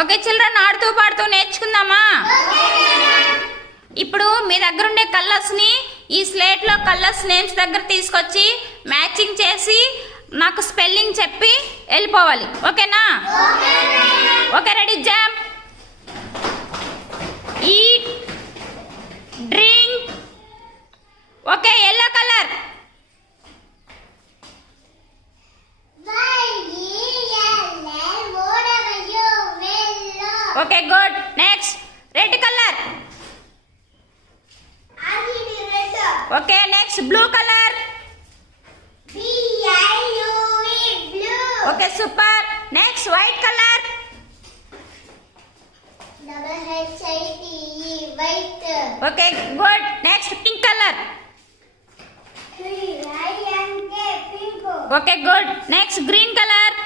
Okay children, ఆడుతూ పాడుతూ నేర్చుకుందామా? ఇప్పుడు మీ దగ్గర ఉండే కలర్స్ని ఈ స్లేట్లో కలర్స్ నేమ్స్ దగ్గర తీసుకొచ్చి మ్యాచింగ్ చేసి నాకు స్పెల్లింగ్ చెప్పి వెళ్ళిపోవాలి. ఓకేనా? Okay, ready, jump. Eat, drink. Okay, yellow colour. Okay, good. Next, red colour. Okay, next blue colour. Okay, super. Next white colour. Okay, good. Next pink colour. Okay, good. Next green colour.